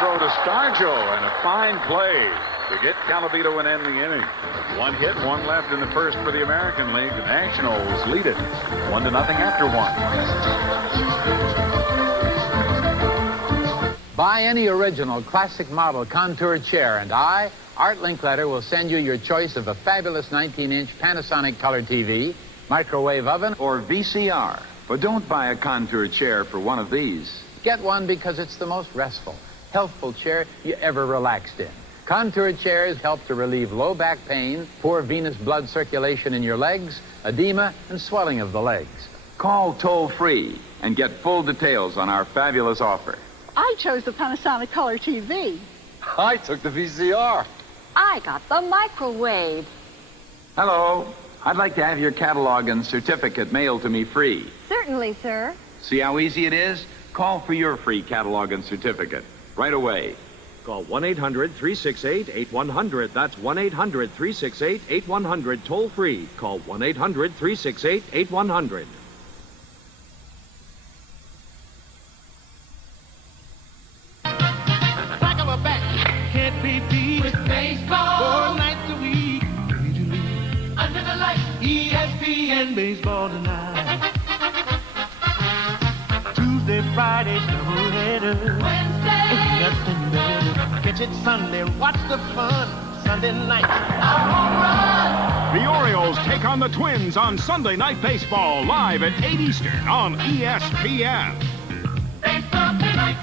throw to Stargell, and a fine play to get Calavito and end the inning. One hit, one left in the first for the American League. The Nationals lead it 1-0 after one. Buy any original classic model contour chair, and I, Art Linkletter, will send you your choice of a fabulous 19-inch Panasonic color TV, microwave oven, or VCR. But don't buy a contour chair for one of these. Get one because it's the most restful, healthful chair you ever relaxed in. Contour chairs help to relieve low back pain, poor venous blood circulation in your legs, edema, and swelling of the legs. Call toll-free and get full details on our fabulous offer. I chose the Panasonic Color TV. I took the VCR. I got the microwave. Hello. I'd like to have your catalog and certificate mailed to me free. Certainly, sir. See how easy it is? Call for your free catalog and certificate right away. Call 1-800-368-8100. That's 1-800-368-8100, toll free. Call 1-800-368-8100. Back of a back, can't be beat with baseball. 4 nights a week, under the lights, ESPN baseball tonight. Tuesday, Friday, doubleheader. Wednesday, ain't nothing better. Catch it Sunday, watch the fun. Sunday night, home run. The Orioles take on the Twins on Sunday Night Baseball, live at 8 Eastern on ESPN. Baseball tonight.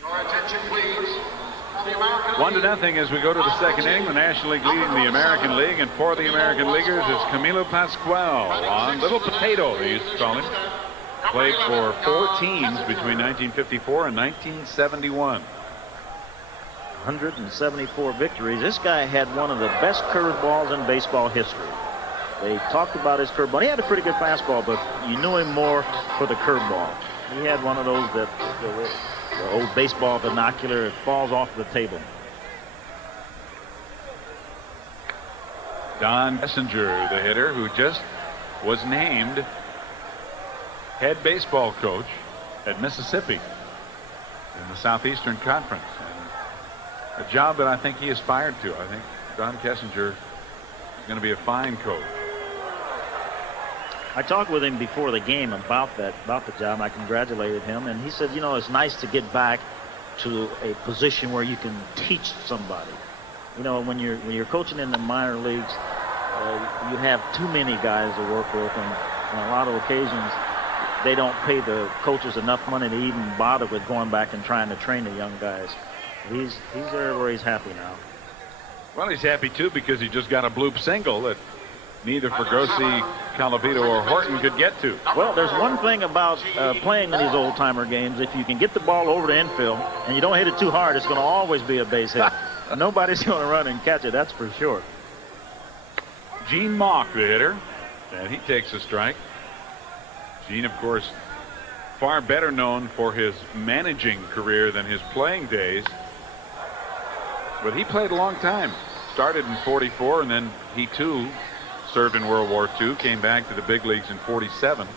Your attention, please. 1-0 as we go to the second inning. The National League leading the American League, and for the American Leaguers is Camilo Pascual on Little Potato, they used to call him. Played for 4 teams between 1954 and 1971. 174 victories. This guy had one of the best curveballs in baseball history. They talked about his curveball. He had a pretty good fastball, but you knew him more for the curveball. He had one of those that the old baseball vernacular, it falls off the table. Don Messenger, the hitter, who just was named head baseball coach at Mississippi in the Southeastern Conference. And a job that I think he aspired to. I think Don Kessinger is going to be a fine coach. I talked with him before the game about the job. I congratulated him, and he said, you know, it's nice to get back to a position where you can teach somebody. You know, when you're coaching in the minor leagues, you have too many guys to work with, and on a lot of occasions, they don't pay the coaches enough money to even bother with going back and trying to train the young guys. He's there where he's happy now. Well, he's happy too because he just got a bloop single that neither Fregosi, Calavito, or Horton could get to. Well, there's one thing about playing in these old-timer games. If you can get the ball over the infield and you don't hit it too hard, it's going to always be a base hit. Nobody's going to run and catch it, that's for sure. Gene Mauch, the hitter, and he takes a strike. Gene, of course, far better known for his managing career than his playing days. But he played a long time. Started in '44, and then he too served in World War II, came back to the big leagues in '47,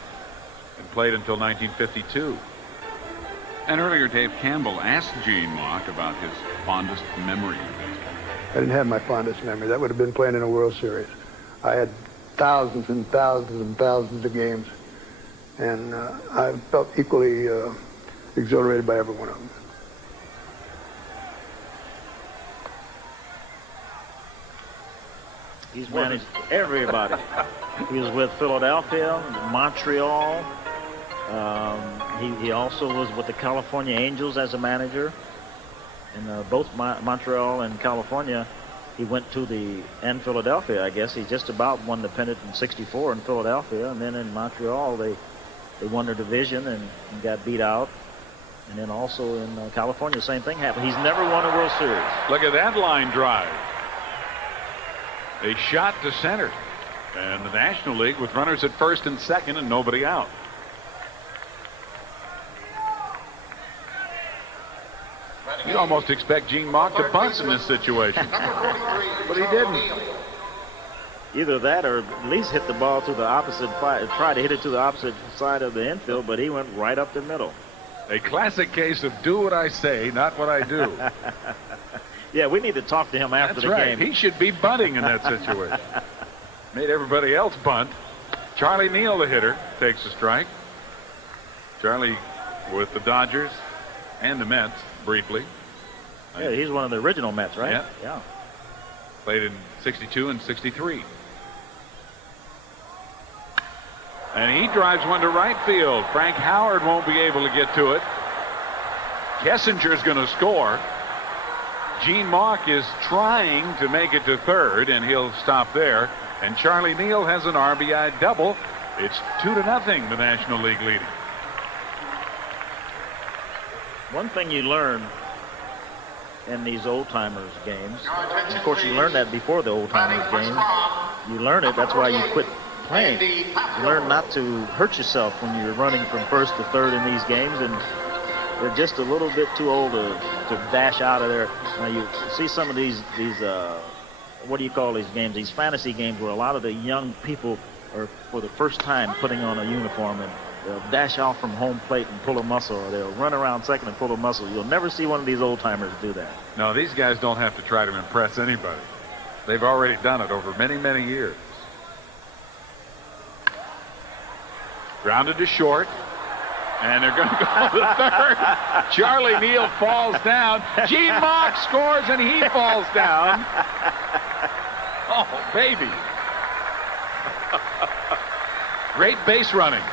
and played until 1952. And earlier, Dave Campbell asked Gene Mauch about his fondest memory. I didn't have my fondest memory. That would have been playing in a World Series. I had thousands and thousands and thousands of games, and I felt equally exhilarated by every one of them. He's managed everybody. He was with Philadelphia, Montreal. He also was with the California Angels as a manager. In both Montreal and California, he went to and Philadelphia, I guess. He just about won the pennant in '64 in Philadelphia. And then in Montreal, they won their division and got beat out. And then also in California, the same thing happened. He's never won a World Series. Look at that line drive. A shot to center. And the National League with runners at first and second and nobody out. You almost expect Gene Mauch to bunt in this situation. But he didn't. Either that or at least hit the ball to the opposite, try to hit it to the opposite side of the infield, but he went right up the middle. A classic case of do what I say, not what I do. Yeah, we need to talk to him after That's the right. game. He should be bunting in that situation. Made everybody else bunt. Charlie Neal, the hitter, takes a strike. Charlie with the Dodgers and the Mets briefly. Yeah, he's one of the original Mets, right? Yeah. Played in 62 and 63. And he drives one to right field. Frank Howard won't be able to get to it. Kessinger's going to score. Gene Mauch is trying to make it to third, and he'll stop there. And Charlie Neal has an RBI double. It's 2-0, the National League leading. One thing you learn in these old-timers games, and of course you learn that before the old-timers game, you learn it, that's why you quit playing. You learn not to hurt yourself when you're running from first to third in these games, and they're just a little bit too old to dash out of there. Now you see some of these what do you call these games? These fantasy games where a lot of the young people are for the first time putting on a uniform, and they'll dash off from home plate and pull a muscle, or they'll run around second and pull a muscle. You'll never see one of these old-timers do that. No, these guys don't have to try to impress anybody. They've already done it over many, many years. Grounded to short. And they're going to go to third. Charlie Neal falls down. Gene Mauch scores, and he falls down. Oh, baby. Great base running.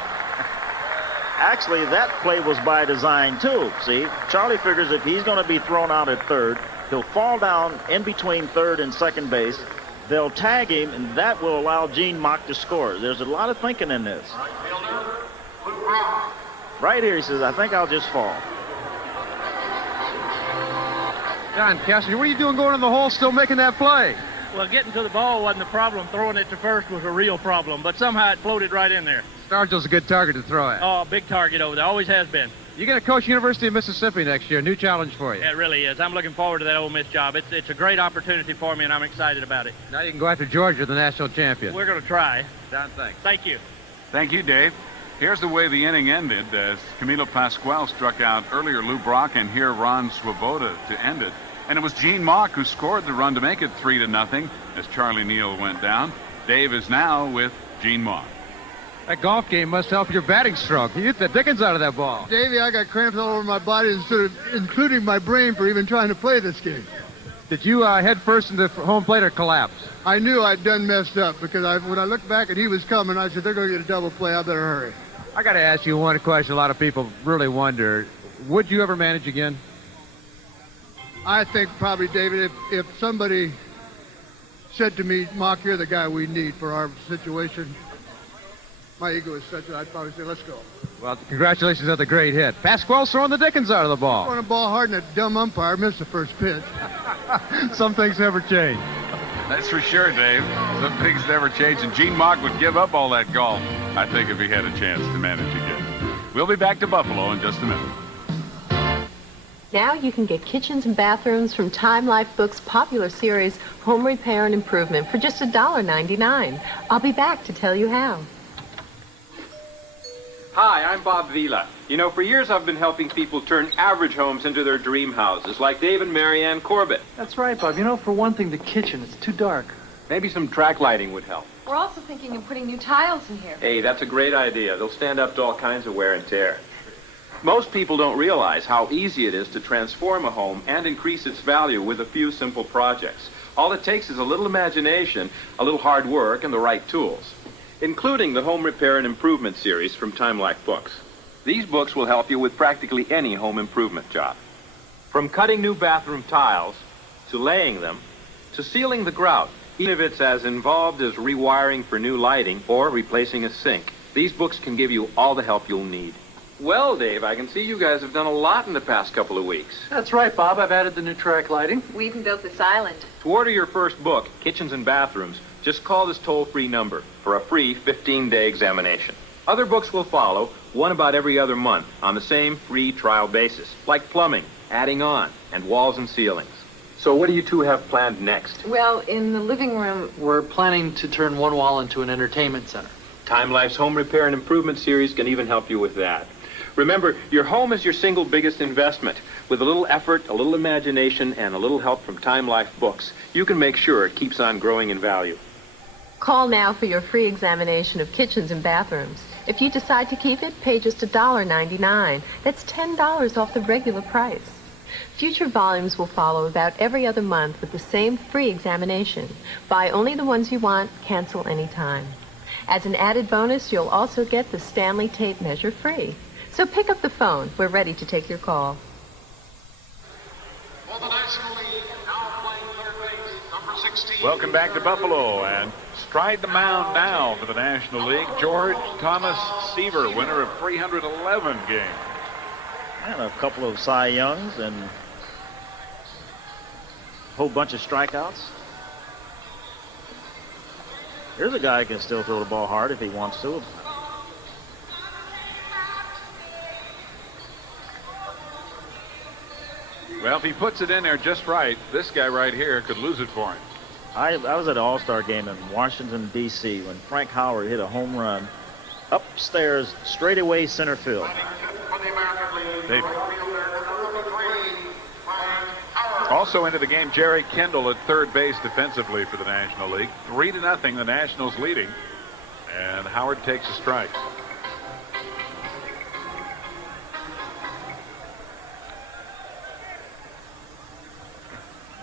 Actually, that play was by design, too. See, Charlie figures if he's going to be thrown out at third, he'll fall down in between third and second base. They'll tag him, and that will allow Gene Mauch to score. There's a lot of thinking in this. Right here, he says, I think I'll just fall. John Kessler, what are you doing going in the hole still making that play? Well, getting to the ball wasn't a problem. Throwing it to first was a real problem, but somehow it floated right in there. Stargill's a good target to throw at. Oh, big target over there. Always has been. You're going to coach University of Mississippi next year. New challenge for you. Yeah, it really is. I'm looking forward to that Ole Miss job. It's a great opportunity for me, and I'm excited about it. Now you can go after Georgia, the national champion. We're going to try. Don, thanks. Thank you. Thank you, Dave. Here's the way the inning ended as Camilo Pascual struck out earlier Lou Brock, and here Ron Swoboda to end it. And it was Gene Mauch who scored the run to make it 3-0 as Charlie Neal went down. Dave is now with Gene Mauch. That golf game must help your batting stroke. You hit the dickens out of that ball. Davey, I got cramps all over my body, including my brain, for even trying to play this game. Did you head first into home plate or collapse? I knew I'd done messed up because when I looked back and he was coming, I said, they're going to get a double play. I better hurry. I got to ask you one question a lot of people really wonder. Would you ever manage again? I think probably, David, if somebody said to me, Mauch, you're the guy we need for our situation, my ego is such that I'd probably say, let's go. Well, congratulations on the great hit. Pascual's throwing the dickens out of the ball. Throwing a ball hard, and that dumb umpire missed the first pitch. Some things never change. That's for sure, Dave. Some things never change, and Gene Mauch would give up all that golf, I think, if he had a chance to manage again. We'll be back to Buffalo in just a minute. Now you can get kitchens and bathrooms from Time Life Books' popular series, Home Repair and Improvement, for just $1.99. I'll be back to tell you how. Hi, I'm Bob Vila. You know, for years I've been helping people turn average homes into their dream houses, like Dave and Marianne Corbett. That's right, Bob. You know, for one thing, the kitchen, it's too dark. Maybe some track lighting would help. We're also thinking of putting new tiles in here. Hey, that's a great idea. They'll stand up to all kinds of wear and tear. Most people don't realize how easy it is to transform a home and increase its value with a few simple projects. All it takes is a little imagination, a little hard work, and the right tools, including the Home Repair and Improvement series from Time Life Books. These books will help you with practically any home improvement job. From cutting new bathroom tiles, to laying them, to sealing the grout, even if it's as involved as rewiring for new lighting or replacing a sink. These books can give you all the help you'll need. Well, Dave, I can see you guys have done a lot in the past couple of weeks. That's right, Bob. I've added the new track lighting. We even built this island. To order your first book, Kitchens and Bathrooms, just call this toll-free number for a free 15-day examination. Other books will follow, one about every other month, on the same free trial basis, like plumbing, adding on, and walls and ceilings. So what do you two have planned next? Well, in the living room, We're planning to turn one wall into an entertainment center. Time Life's Home Repair and Improvement series can even help you with that. Remember, your home is your single biggest investment. With a little effort, a little imagination, and a little help from Time Life books, you can make sure it keeps on growing in value. Call now for your free examination of kitchens and bathrooms. If you decide to keep it, pay just $1.99. That's $10 off the regular price. Future volumes will follow about every other month with the same free examination. Buy only the ones you want, cancel anytime. As an added bonus, you'll also get the Stanley tape measure free. So pick up the phone. We're ready to take your call. For the National League, now playing third base, number 16. Welcome back to Buffalo, and stride the mound now for the National League. George Thomas Seaver, winner of 311 games. And a couple of Cy Youngs and a whole bunch of strikeouts. Here's a guy who can still throw the ball hard if he wants to. Well, if he puts it in there just right, this guy right here could lose it for him. I was at an All-Star game in Washington, D.C. when Frank Howard hit a home run upstairs, straightaway center field. Also into the game, Jerry Kendall at third base defensively for the National League. 3-0, the Nationals leading, and Howard takes a strike.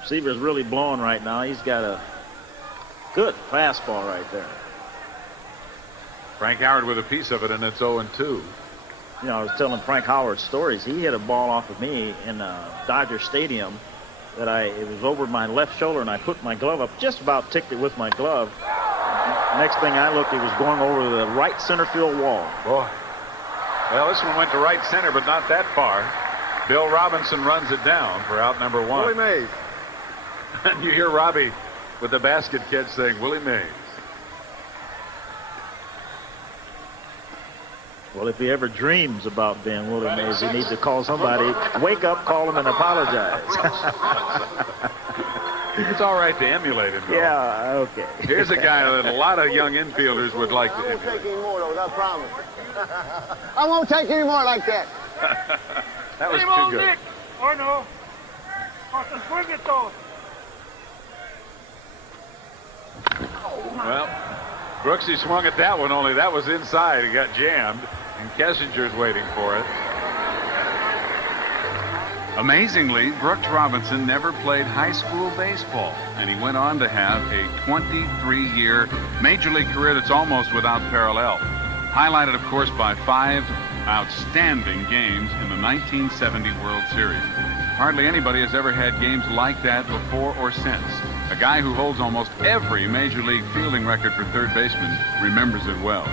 Seaver's really blowing right now. He's got a good fastball right there. Frank Howard with a piece of it, and it's 0-2. You know, I was telling Frank Howard stories. He hit a ball off of me in Dodger Stadium that it was over my left shoulder, and I put my glove up, just about ticked it with my glove. Next thing I looked, it was going over the right center field wall. Boy. Well, this one went to right center, but not that far. Bill Robinson runs it down for out number 1. Willie Mays. And you hear Robbie with the basket catch saying, Willie Mays. Well, if he ever dreams about being Willie Mays, he needs to call somebody, wake up, call him, and apologize. It's all right to emulate him, though. Yeah, okay. Here's a guy that a lot of young infielders would like to I won't emulate. take any more, though, I promise. I won't take any more like that. That was too good. Or no. Well, Brooksy swung at that one, only that was inside. He got jammed, and Kessinger's waiting for it. Amazingly, Brooks Robinson never played high school baseball, and he went on to have a 23-year major league career that's almost without parallel. Highlighted, of course, by 5 outstanding games in the 1970 World Series. Hardly anybody has ever had games like that before or since. A guy who holds almost every major league fielding record for third baseman remembers it well.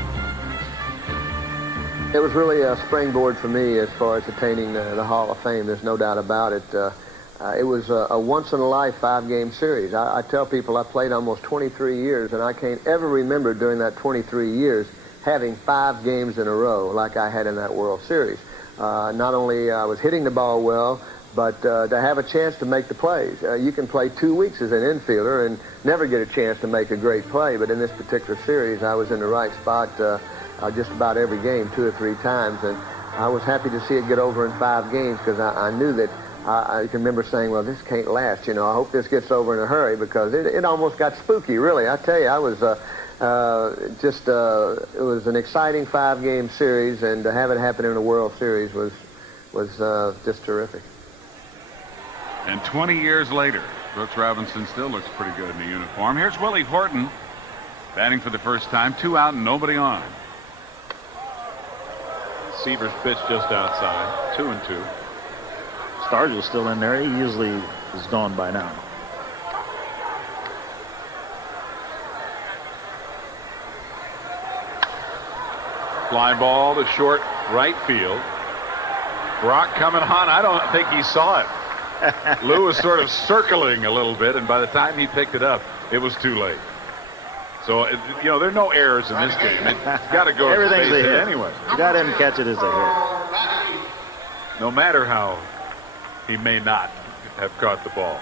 It was really a springboard for me as far as attaining the Hall of Fame. There's no doubt about it. It was a once-in-a-life 5-game series. I tell people I played almost 23 years, and I can't ever remember during that 23 years having 5 games in a row like I had in that World Series. Not only I was hitting the ball well, but to have a chance to make the plays. You can play 2 weeks as an infielder and never get a chance to make a great play, but in this particular series, I was in the right spot just about every game 2 or 3 times, and I was happy to see it get over in 5 games because I knew that I can remember saying, well, this can't last. You know, I hope this gets over in a hurry because it almost got spooky, really. I tell you, I was it was an exciting 5-game series, and to have it happen in a World Series was just terrific. And 20 years later, Brooks Robinson still looks pretty good in the uniform. Here's Willie Horton batting for the first time. 2 out and nobody on. Seaver's pitch just outside. 2-2. Stargell's still in there. He usually is gone by now. Fly ball to short right field. Brock coming on. I don't think he saw it. Lou was sort of circling a little bit, and by the time he picked it up, it was too late. So, you know, there are no errors in this game. It's got to go to Everything's base a hit anyway. You got him catch it as a hit. No matter how he may not have caught the ball.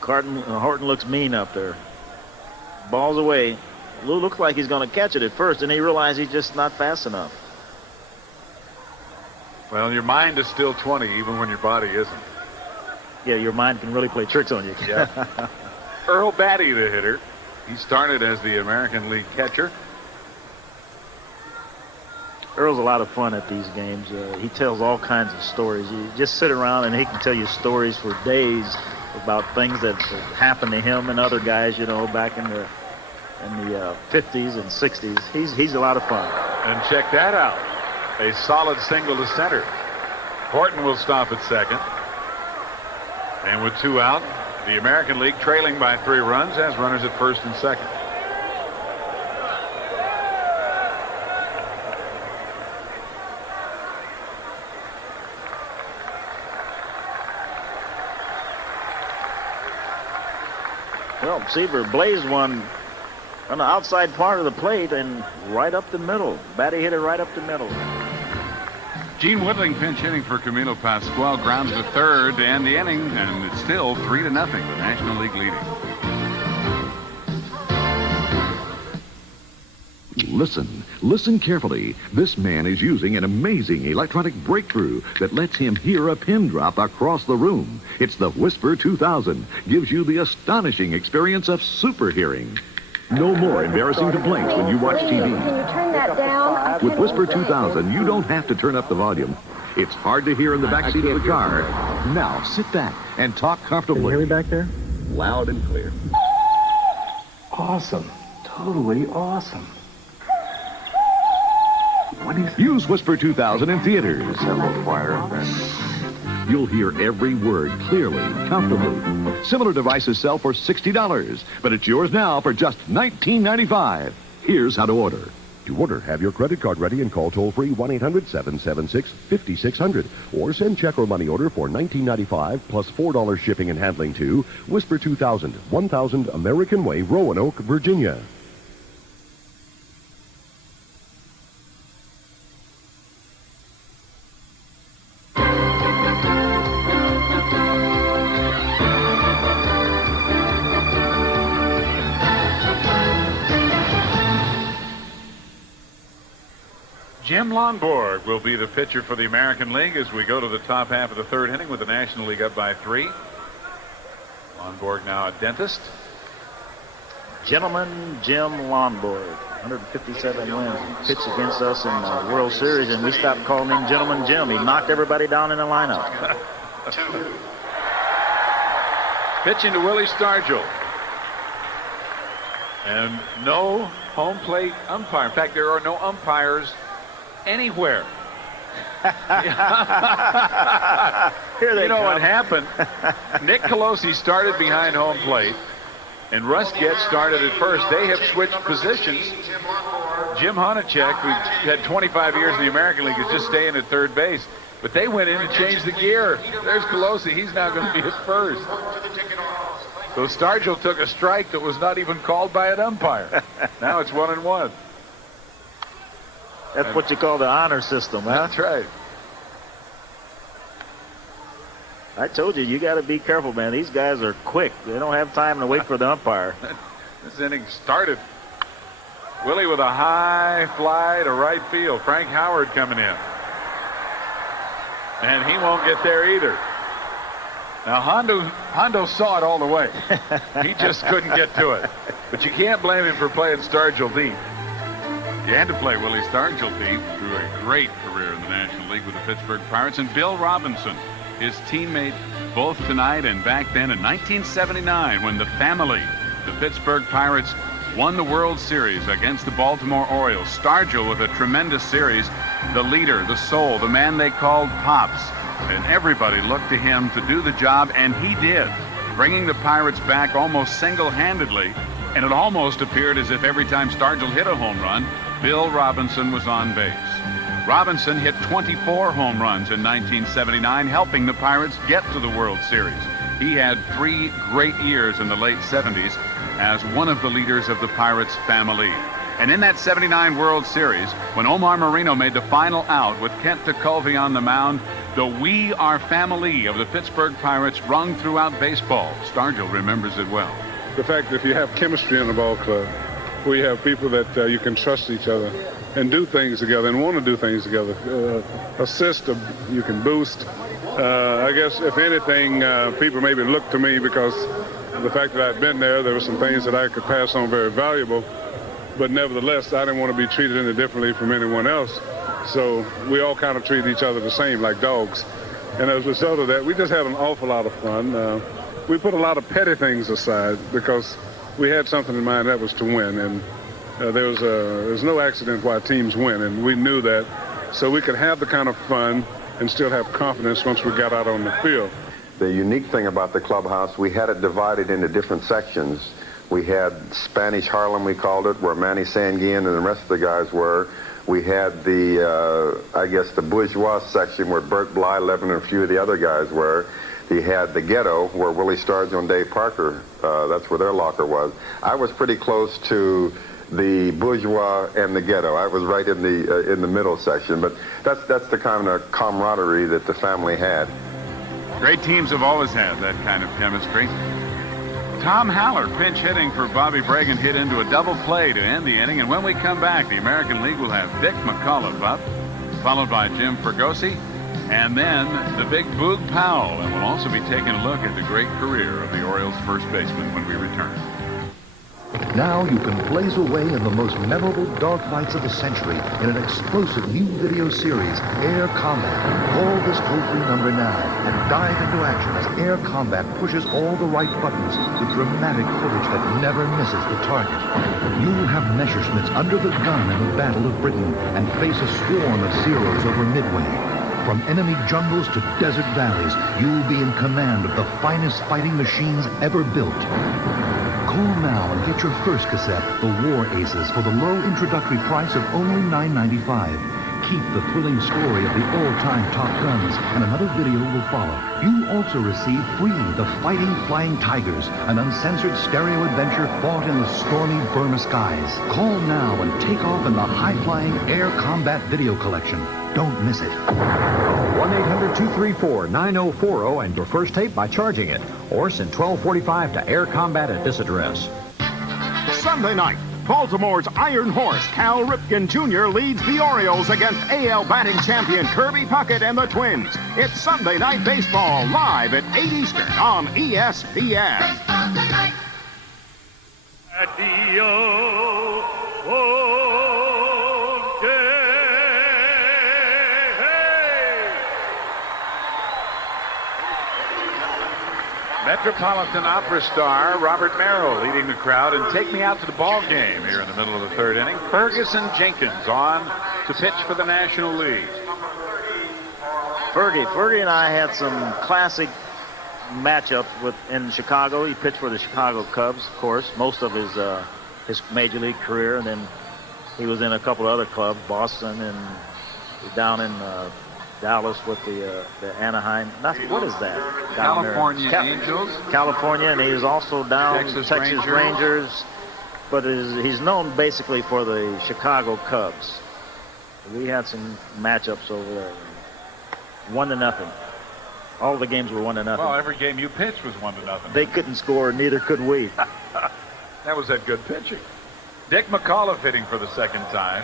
Horton looks mean up there. Ball's away. Lou looks like he's going to catch it at first, and he realizes he's just not fast enough. Well, your mind is still 20, even when your body isn't. Yeah, your mind can really play tricks on you. Yeah. Earl Batty, the hitter. He started as the American League catcher. Earl's a lot of fun at these games. He tells all kinds of stories. You just sit around and he can tell you stories for days about things that happened to him and other guys, back in the 50s and 60s. He's a lot of fun. And check that out. A solid single to center. Horton will stop at second. And with 2 out, the American League, trailing by 3 runs, has runners at first and second. Well, Seaver blazed one on the outside part of the plate and right up the middle. Batty hit it right up the middle. Gene Woodling pinch hitting for Camilo Pascual, grounds to third to end the inning, and it's still 3-0, the National League leading. Listen carefully. This man is using an amazing electronic breakthrough that lets him hear a pin drop across the room. It's the Whisper 2000. Gives you the astonishing experience of super hearing. No more embarrassing complaints when you watch TV. Can you turn that down? With Whisper 2000, you don't have to turn up the volume. It's hard to hear in the backseat of the car. Now, sit back and talk comfortably. Can you hear me back there? Loud and clear. Awesome. Totally awesome. Use Whisper 2000 in theaters. You'll hear every word clearly, comfortably. Similar devices sell for $60, but it's yours now for just $19.95. Here's how to order. To order, have your credit card ready and call toll-free 1-800-776-5600. Or send check or money order for $19.95 plus $4 shipping and handling to Whisper 2000, 1000 American Way, Roanoke, Virginia. Jim Lonborg will be the pitcher for the American League as we go to the top half of the 3rd inning with the National League up by 3. Lonborg now a dentist. Gentleman Jim Lonborg, 157 wins. Pitched against us in the World Series, and we stopped calling him Gentleman Jim. He knocked everybody down in the lineup. Pitching to Willie Stargell. And no home plate umpire. In fact, there are no umpires anywhere. Here they you know come. what happened? Nick Colosi started behind home plate, and Russ Getz started at first. They have switched positions. Jim Honachek, who had 25 years in the American League, is just staying at third base. But they went in and changed the gear. There's Colosi. He's now going to be at first. So Stargell took a strike that was not even called by an umpire. Now it's 1-1. That's what you call the honor system, huh? That's right. I told you, you got to be careful, man. These guys are quick. They don't have time to wait for the umpire. This inning started. Willie with a high fly to right field. Frank Howard coming in. And he won't get there either. Now, Hondo saw it all the way. He just couldn't get to it. But you can't blame him for playing Stargell deep. You had to play Willie Stargell deep through a great career in the National League with the Pittsburgh Pirates. And Bill Robinson, his teammate both tonight and back then in 1979 when the family, the Pittsburgh Pirates, won the World Series against the Baltimore Orioles. Stargell with a tremendous series, the leader, the soul, the man they called Pops. And everybody looked to him to do the job, and he did, bringing the Pirates back almost single-handedly. And it almost appeared as if every time Stargell hit a home run, Bill Robinson was on base. Robinson hit 24 home runs in 1979, helping the Pirates get to the World Series. He had 3 great years in the late 70s as one of the leaders of the Pirates family. And in that 79 World Series, when Omar Moreno made the final out with Kent Tekulve on the mound, The "We Are Family" of the Pittsburgh Pirates rung throughout baseball. Stargell remembers it well. The fact that if you have chemistry in a ball club, where you have people that you can trust each other and do things together and want to do things together, assist, you can boost. I guess, if anything, people maybe look to me because of the fact that I've been there. There were some things that I could pass on very valuable, but nevertheless, I didn't want to be treated any differently from anyone else. So we all kind of treat each other the same, like dogs. And as a result of that, we just had an awful lot of fun. We put a lot of petty things aside because we had something in mind, that was to win. And there's no accident why teams win, and we knew that. So we could have the kind of fun and still have confidence once we got out on the field. The unique thing about the clubhouse, we had it divided into different sections. We had Spanish Harlem, we called it, where Manny Sanguin and the rest of the guys were. We had the, I guess, the bourgeois section where Bert Bly, Levin, and a few of the other guys were. You had the ghetto where Willie Stargell and Dave Parker, that's where their locker was. I was pretty close to the bourgeois and the ghetto. I was right in the middle section, but that's the kind of camaraderie that the family had. Great teams have always had that kind of chemistry. Tom Haller pinch hitting for Bobby Bragan hit into a double play to end the inning, and when we come back, the American League will have Dick McCullough up, followed by Jim Fergosi, and then the big Boog Powell, and we'll also be taking a look at the great career of the Orioles first baseman when we return. Now you can blaze away in the most memorable dogfights of the century in an explosive new video series, Air Combat. Call this toll-free number now and dive into action as Air Combat pushes all the right buttons with dramatic footage that never misses the target. You'll have Messerschmitts under the gun in the Battle of Britain and face a swarm of Zeros over Midway. From enemy jungles to desert valleys, you'll be in command of the finest fighting machines ever built. Call now and get your first cassette, The War Aces, for the low introductory price of only $9.95. Keep the thrilling story of the all-time top guns, and another video will follow. You also receive free The Fighting Flying Tigers, an uncensored stereo adventure fought in the stormy Burma skies. Call now and take off in the high-flying Air Combat Video Collection. Don't miss it. 1-800-234-9040 and your first tape by charging it. Or send 1245 to Air Combat at this address. Sunday night, Baltimore's Iron Horse, Cal Ripken Jr. leads the Orioles against AL batting champion Kirby Puckett and the Twins. It's Sunday Night Baseball, live at 8 Eastern on ESPN. Metropolitan Opera star Robert Merrill leading the crowd and Take Me Out to the Ball Game here in the middle of the third inning. Ferguson Jenkins on to pitch for the National League. Fergie and I had some classic matchups in Chicago. He pitched for the Chicago Cubs, of course, most of his major league career, and then he was in a couple of other clubs, Boston and down in Dallas with the Anaheim. What is that? California Angels. California, and he's also down Texas Rangers. But he's known basically for the Chicago Cubs. We had some matchups over there. 1-0. All the games were 1-0. Well, every game you pitched was 1-0. They couldn't score, neither could we. That was that good pitching. Dick McCullough hitting for the second time.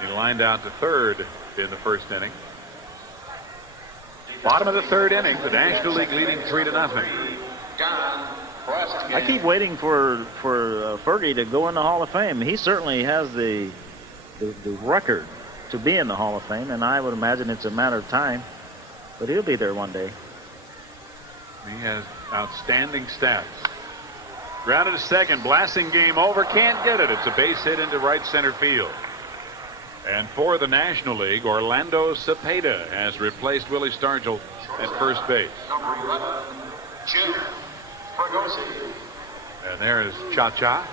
He lined out to third in the first inning. Bottom of the third inning, the National League leading 3-0. I keep waiting for Fergie to go in the Hall of Fame. He certainly has the record to be in the Hall of Fame, and I would imagine it's a matter of time. But he'll be there one day. He has outstanding stats. Grounded to second, blasting game over, can't get it. It's a base hit into right center field. And for the National League, Orlando Cepeda has replaced Willie Stargell at first base. Jim Fergosi. And there is Cha-Cha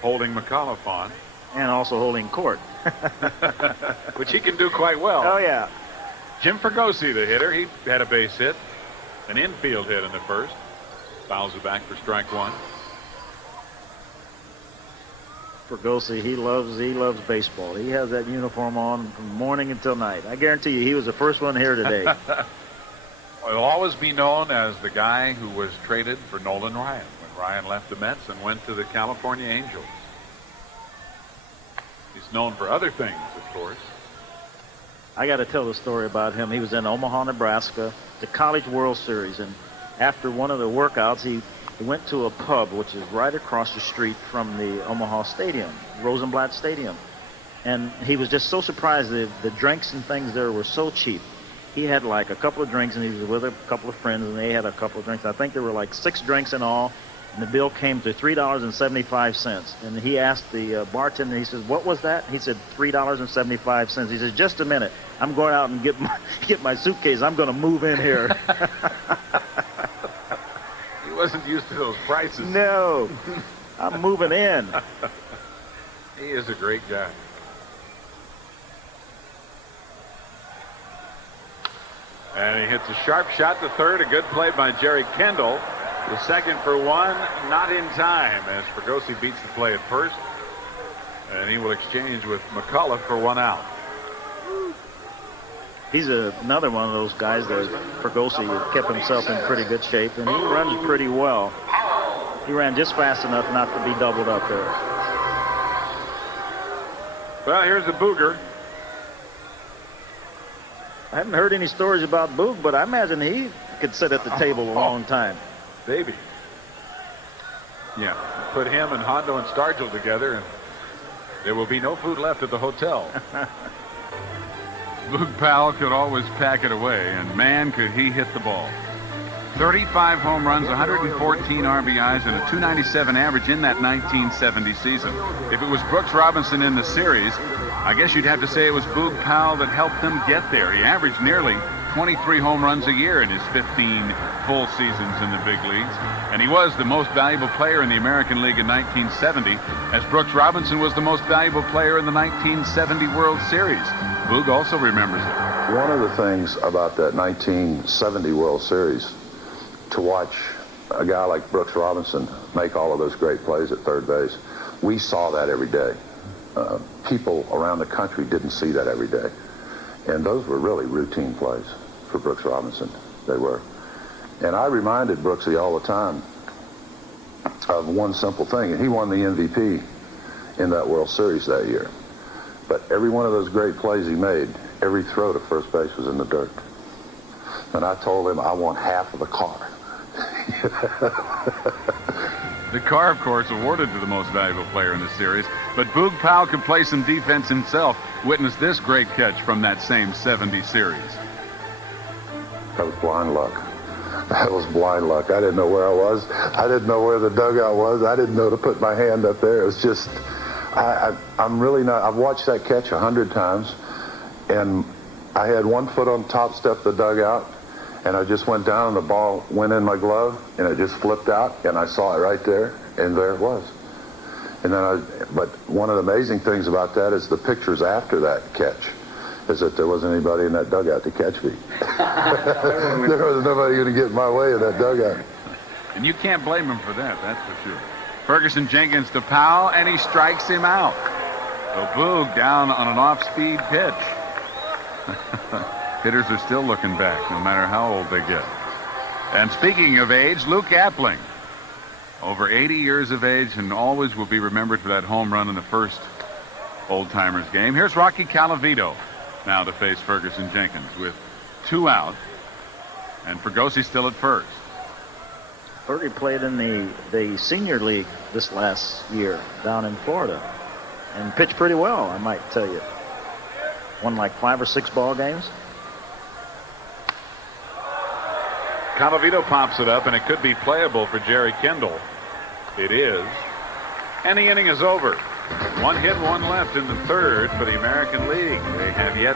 holding McAuliffe on. And also holding court. Which he can do quite well. Oh, yeah. Jim Fergosi, the hitter, he had a base hit. An infield hit in the first. Fouls it back for strike one. Fergosi, he loves baseball. He has that uniform on from morning until night. I guarantee you he was the first one here today. He'll always be known as the guy who was traded for Nolan Ryan when Ryan left the Mets and went to the California Angels. He's known for other things, of course. I got to tell the story about him. He was in Omaha, Nebraska, the College World Series, and after one of the workouts, he went to a pub, which is right across the street from the Omaha Stadium, Rosenblatt Stadium. And he was just so surprised that the drinks and things there were so cheap. He had like a couple of drinks, and he was with a couple of friends, and they had a couple of drinks. I think there were like 6 drinks in all, and the bill came to $3.75. And he asked the bartender, he says, "What was that?" He said, $3.75. He says, "Just a minute. I'm going out and get my suitcase. I'm going to move in here." He wasn't used to those prices. No, I'm moving in. He is a great guy. And he hits a sharp shot to third. A good play by Jerry Kendall. The second for 1, not in time, as Fergosi beats the play at first. And he will exchange with McCullough for 1 out. He's another one of those guys that Fergosi kept himself in pretty good shape, and he runs pretty well. He ran just fast enough not to be doubled up there. Well, here's the Booger. I haven't heard any stories about Boog, but I imagine he could sit at the table a long time. Baby. Yeah, put him and Hondo and Stargell together, and there will be no food left at the hotel. Boog Powell could always pack it away, and man, could he hit the ball. 35 home runs, 114 RBIs, and a .297 average in that 1970 season. If it was Brooks Robinson in the series, I guess you'd have to say it was Boog Powell that helped them get there. He averaged nearly 23 home runs a year in his 15 full seasons in the big leagues. And he was the most valuable player in the American League in 1970, as Brooks Robinson was the most valuable player in the 1970 World Series. Boog also remembers it. One of the things about that 1970 World Series, to watch a guy like Brooks Robinson make all of those great plays at third base, we saw that every day. People around the country didn't see that every day. And those were really routine plays for Brooks Robinson. They were. And I reminded Brooksy all the time of one simple thing, and he won the MVP in that World Series that year. But every one of those great plays he made, every throw to first base was in the dirt. And I told him I want half of the car. The car, of course, awarded to the most valuable player in the series, but Boog Powell could play some defense himself. Witness this great catch from that same 70 series. That was blind luck. That was blind luck. I didn't know where I was. I didn't know where the dugout was. I didn't know to put my hand up there. It was just, I'm really not, I've watched that catch 100 times, and I had one foot on top step of the dugout, and I just went down, and the ball went in my glove, and it just flipped out, and I saw it right there, and there it was. And then but one of the amazing things about that is the pictures after that catch, is that there wasn't anybody in that dugout to catch me. There was nobody going to get in my way in that dugout. And you can't blame him for that, that's for sure. Ferguson Jenkins to Powell, and he strikes him out. So Boog down on an off-speed pitch. Hitters are still looking back, no matter how old they get. And speaking of age, Luke Appling, over 80 years of age, and always will be remembered for that home run in the first old-timers game. Here's Rocky Calavito now to face Ferguson Jenkins with 2 out, and Fergosi still at first. Fergie played in the senior league this last year down in Florida and pitched pretty well, I might tell you. Won like 5 or 6 ball games. Calavito pops it up, and it could be playable for Jerry Kendall. It is. And the inning is over. 1 hit, 1 left in the third for the American League. They have yet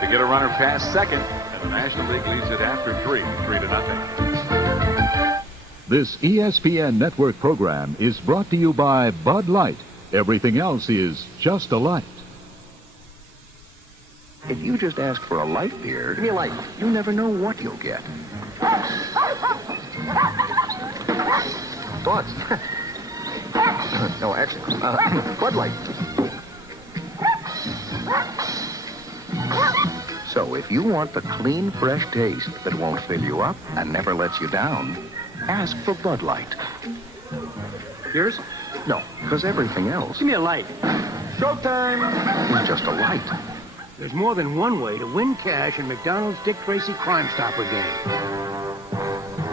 to get a runner past second, and the National League leads it after 3-0. This ESPN Network program is brought to you by Bud Light. Everything else is just a light. If you just ask for a light beer, give me a light. You never know what you'll get. Thoughts? No, actually, Bud Light. So if you want the clean, fresh taste that won't fill you up and never lets you down, ask for Bud Light. Yours? No, because everything else Give me a light. Showtime is just a light. There's more than one way to win cash in McDonald's Dick Tracy Crime Stopper game.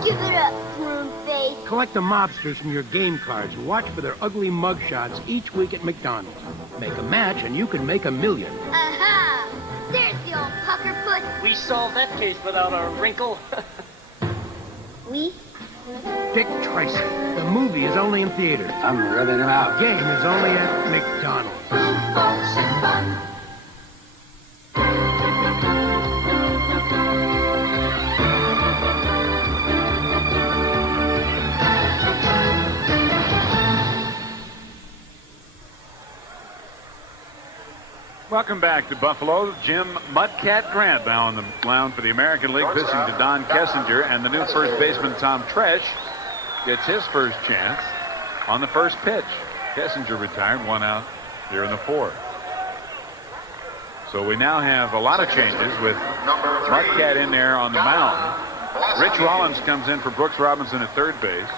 Give it up, Broomface. Collect the mobsters from your game cards and watch for their ugly mugshots each week at McDonald's. Make a match and you can make $1 million. Aha! There's the old puckerfoot. We solved that case without a wrinkle. We? Dick Tracy. The movie is only in theaters. I'm rubbing him out. The game is only at McDonald's. Folks and fun. Welcome back to Buffalo. Jim Mudcat Grant now on the mound for the American League, pitching to Don Kessinger, and the new first baseman Tom Tresh gets his first chance on the first pitch. Kessinger retired, 1 out here in the 4th. So we now have a lot of changes with Mudcat in there on the mound. Rich Rollins comes in for Brooks Robinson at third base.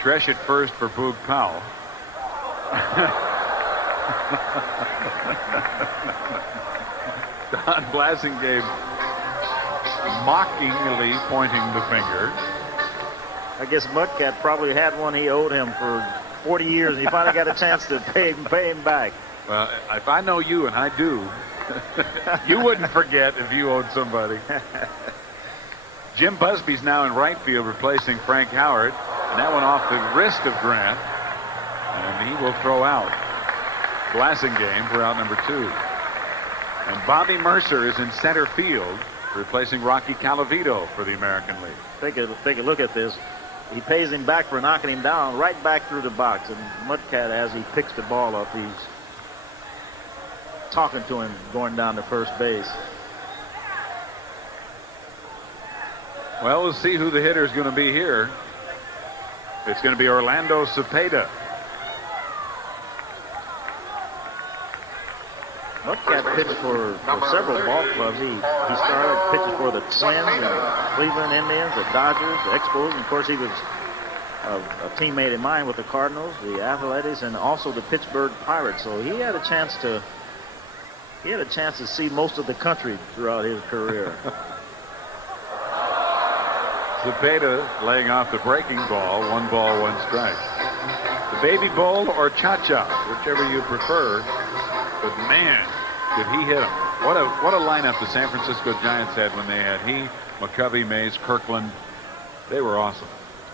Tresh at first for Boog Powell. Don Blasingame mockingly pointing the finger. I guess Mudcat probably had one he owed him for 40 years, and he finally got a chance to pay him back. Well, if I know you, and I do, you wouldn't forget if you owed somebody. Jim Busby's now in right field replacing Frank Howard, and that went off the wrist of Grant, and he will throw out. Blasingame for out number 2. And Bobby Mercer is in center field, replacing Rocky Calavito for the American League. Take a look at this. He pays him back for knocking him down right back through the box. And Mudcat, as he picks the ball up, he's talking to him going down to first base. Well, we'll see who the hitter is going to be here. It's going to be Orlando Cepeda. Mudcat pitched for several ball clubs. He started pitching for the Twins, the Cleveland Indians, the Dodgers, the Expos, and of course he was a teammate of mine with the Cardinals, the Athletics, and also the Pittsburgh Pirates. So he had a chance to see most of the country throughout his career. Cepeda laying off the breaking ball, 1 ball, 1 strike. The baby bull or cha-cha, whichever you prefer. But man, did he hit him. What a lineup the San Francisco Giants had when they had he, McCovey, Mays, Kirkland. They were awesome.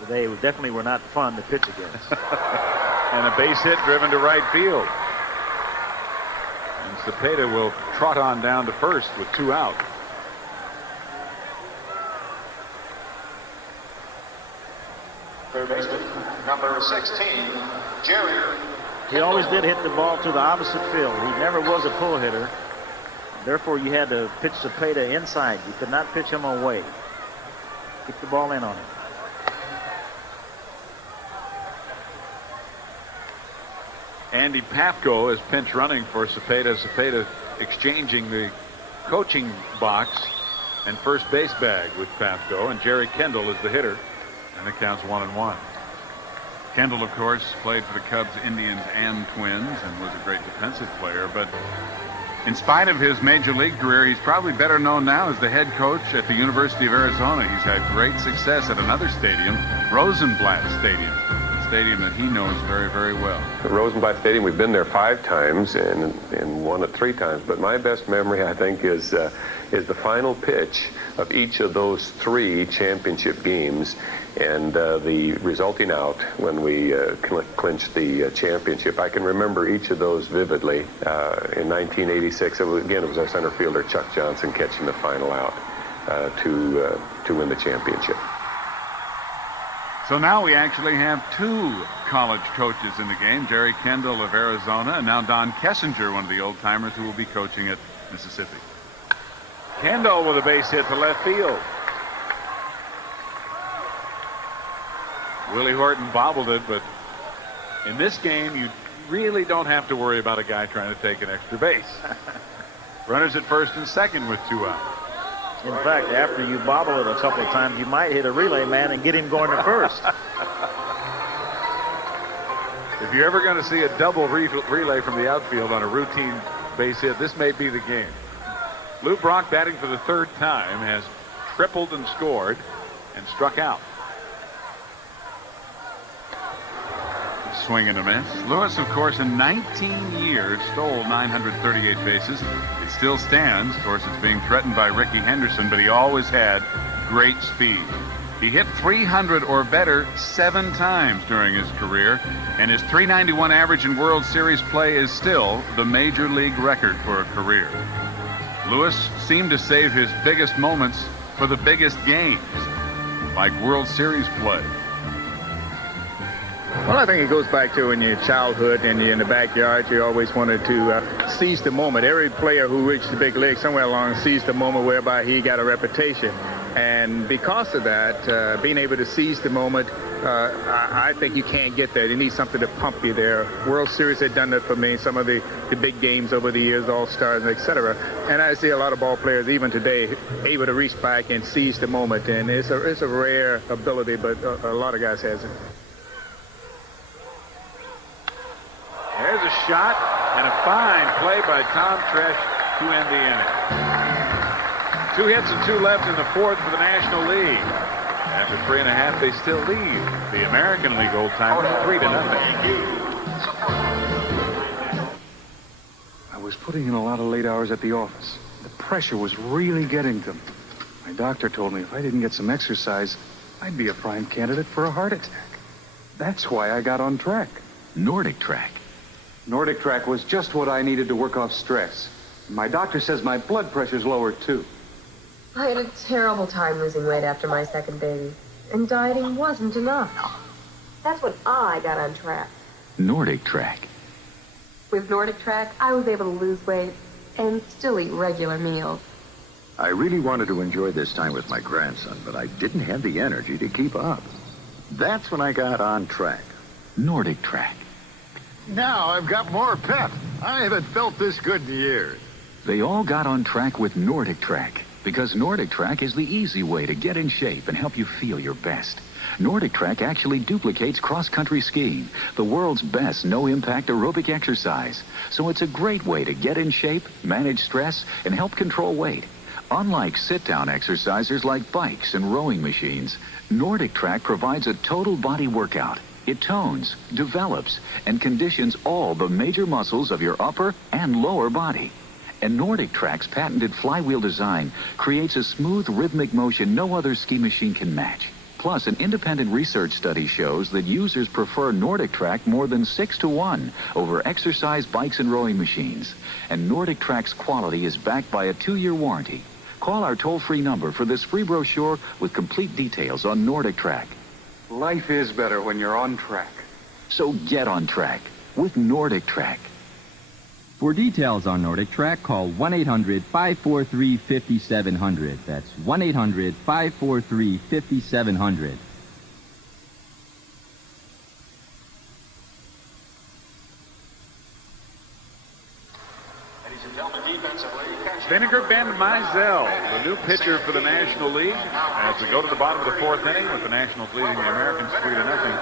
They definitely were not fun to pitch against. And a base hit driven to right field. And Cepeda will trot on down to first with 2 out. Third baseman, number 16, Jerry. He always did hit the ball to the opposite field. He never was a pull hitter. Therefore, you had to pitch Cepeda inside. You could not pitch him away. Keep the ball in on him. Andy Pafko is pinch running for Cepeda. Cepeda exchanging the coaching box and first base bag with Pafko, and Jerry Kendall is the hitter, and it counts 1-1. Kendall, of course, played for the Cubs, Indians, and Twins, and was a great defensive player. But in spite of his major league career, he's probably better known now as the head coach at the University of Arizona. He's had great success at another stadium, Rosenblatt Stadium, a stadium that he knows very, very well. The Rosenblatt Stadium, we've been there 5 times and won it 3 times. But my best memory, I think, is the final pitch of each of those 3 championship games, and the resulting out when we clinched the championship. I can remember each of those vividly. In 1986, it was our center fielder Chuck Johnson catching the final out to win the championship. So now we actually have 2 college coaches in the game, Jerry Kendall of Arizona, and now Don Kessinger, one of the old-timers who will be coaching at Mississippi. Kendall with a base hit to left field. Willie Horton bobbled it, but In this game, you really don't have to worry about a guy trying to take an extra base. Runners at first and second with 2 out. In fact, after you bobble it a couple of times, you might hit a relay man and get him going to first. If you're ever going to see a double relay from the outfield on a routine base hit, this may be the game. Lou Brock, batting for the 3rd time, has tripled and scored and struck out. Swing and a miss. Lewis, of course, in 19 years stole 938 bases. It still stands. Of course, it's being threatened by Ricky Henderson, but he always had great speed. He hit 300 or better 7 times during his career, and his .391 average in World Series play is still the major league record for a career. Lewis seemed to save his biggest moments for the biggest games, like World Series play. Well, I think it goes back to in your childhood and you're in the backyard, you always wanted to seize the moment. Every player who reached the big league somewhere along seized the moment whereby he got a reputation. And because of that, being able to seize the moment, I think you can't get that. You need something to pump you there. World Series had done that for me, some of the big games over the years, All-Stars, etc. And I see a lot of ball players, even today, able to reach back and seize the moment. And it's a rare ability, but a lot of guys has it. There's a shot and a fine play by Tom Tresh to end the inning. 2 hits and 2 left in the 4th for the National League. After 3.5, they still lead the American League old-timers 3-0. I was putting in a lot of late hours at the office. The pressure was really getting to me. My doctor told me if I didn't get some exercise, I'd be a prime candidate for a heart attack. That's why I got on track. NordicTrack. NordicTrack was just what I needed to work off stress. My doctor says my blood pressure's lower, too. I had a terrible time losing weight after my 2nd baby, and dieting wasn't enough. That's when I got on track. NordicTrack. With NordicTrack, I was able to lose weight and still eat regular meals. I really wanted to enjoy this time with my grandson, but I didn't have the energy to keep up. That's when I got on track. NordicTrack. Now I've got more pep. I haven't felt this good in years. They all got on track with NordicTrack, because NordicTrack is the easy way to get in shape and help you feel your best. NordicTrack actually duplicates cross-country skiing, the world's best no-impact aerobic exercise. So it's a great way to get in shape, manage stress, and help control weight. Unlike sit-down exercisers like bikes and rowing machines, NordicTrack provides a total body workout. It tones, develops, and conditions all the major muscles of your upper and lower body. And NordicTrack's patented flywheel design creates a smooth rhythmic motion no other ski machine can match. Plus, an independent research study shows that users prefer NordicTrack more than 6-to-1 over exercise bikes and rowing machines. And NordicTrack's quality is backed by a 2-year warranty. Call our toll-free number for this free brochure with complete details on NordicTrack. Life is better when you're on track. So get on track with NordicTrack. For details on NordicTrack, call 1-800-543-5700. That's 1-800-543-5700. Vinegar Ben Mizell, the new pitcher for the National League, as we go to the bottom of the 4th inning with the Nationals leading the Americans 3-0.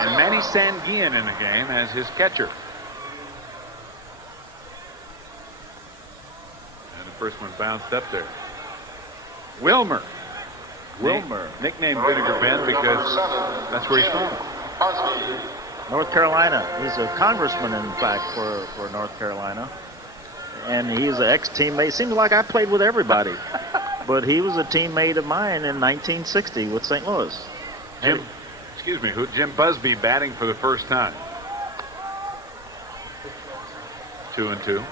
And Manny Sanguillen in the game as his catcher. And the first one bounced up there. Wilmer. Nicknamed Vinegar Ben because that's where he's from. North Carolina. He's a congressman, in fact, for North Carolina. And he's an ex-teammate. Seems like I played with everybody. But he was a teammate of mine in 1960 with St. Louis. Jim Busby batting for the first time. 2-2.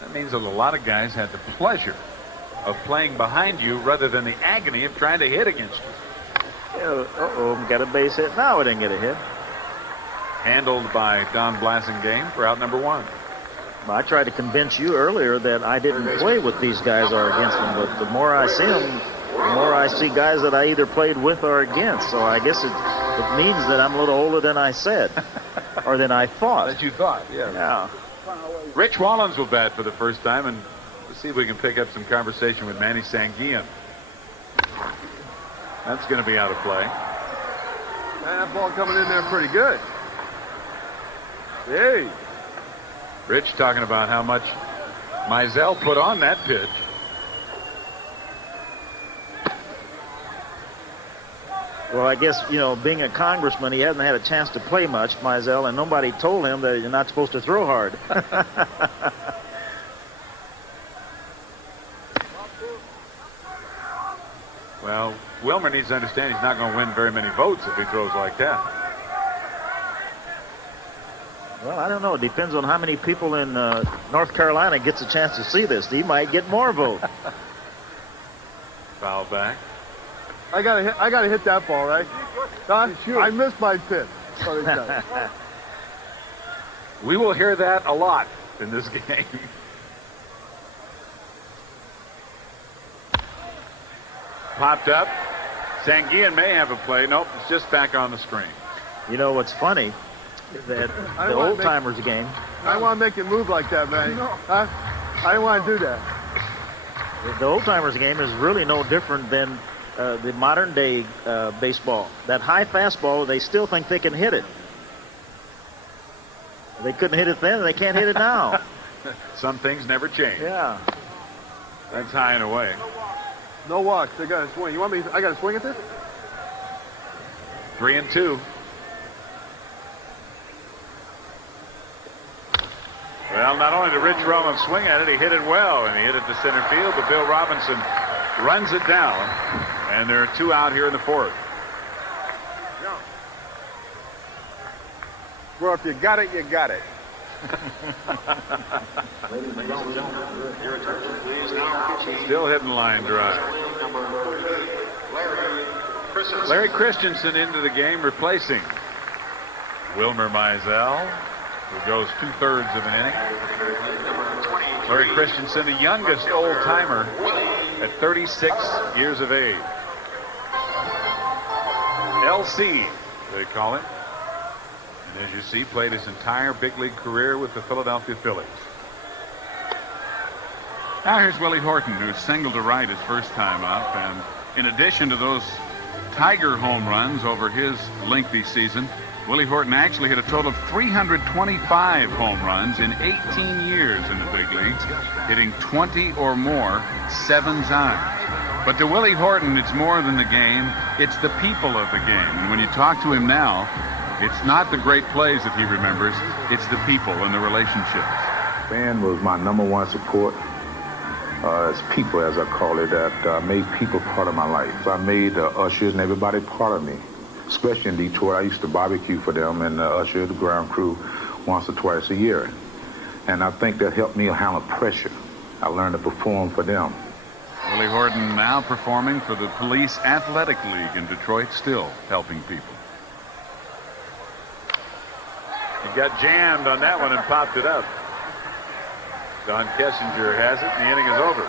That means that a lot of guys had the pleasure of playing behind you rather than the agony of trying to hit against you. Got a base hit. No, it didn't get a hit. Handled by Don Blasingame for out number 1. I tried to convince you earlier that I didn't play with these guys or against them, but the more I see them, the more I see guys that I either played with or against. So I guess it means that I'm a little older than I said, or than I thought. That you thought, yeah. Yeah. Rich Wallens will bat for the first time, and let's see if we can pick up some conversation with Manny Sanguillen. That's going to be out of play. Man, that ball coming in there pretty good. Hey. Rich talking about how much Mizell put on that pitch. Well, I guess, you know, being a congressman, he hasn't had a chance to play much, Mizell, and nobody told him that you're not supposed to throw hard. Well, Wilmer needs to understand he's not going to win very many votes if he throws like that. Well, I don't know. It depends on how many people in North Carolina gets a chance to see this. He might get more votes. Foul back. I gotta hit that ball, right? Don, I missed my pitch. We will hear that a lot in this game. Popped up. Sanguillen may have a play. Nope, it's just back on the screen. You know what's funny? That the old timers game. I want to make it move like that, man. Huh? I don't want to do that. The old timers game is really no different than the modern day baseball. That high fastball, they still think they can hit it. They couldn't hit it then, they can't hit it now. Some things never change. Yeah. That's high and away. No walks. They got to swing. You want me? I got to swing at this? 3-2. Well, not only did Rich Rowland swing at it, he hit it well, and he hit it to center field, but Bill Robinson runs it down, and there are two out here in the fourth. Well, if you got it, you got it. Still hitting line drive. Larry Christensen into the game, replacing Wilmer Mizell, who goes 2/3 of an inning. Larry Christensen, the youngest old-timer at 36 years of age. LC, they call him. And as you see, played his entire big league career with the Philadelphia Phillies. Now here's Willie Horton, who singled to right his first time up, and in addition to those Tiger home runs over his lengthy season, Willie Horton actually hit a total of 325 home runs in 18 years in the big leagues, hitting 20 or more 7 times. But to Willie Horton, it's more than the game, it's the people of the game. And when you talk to him now, it's not the great plays that he remembers, it's the people and the relationships. Fan was my #1 support. It's people, as I call it, that made people part of my life. I made ushers and everybody part of me. Especially in Detroit, I used to barbecue for them and usher the ground crew once or twice a year. And I think that helped me handle pressure. I learned to perform for them. Willie Horton now performing for the Police Athletic League in Detroit, still helping people. He got jammed on that one and popped it up. Don Kessinger has it, and the inning is over.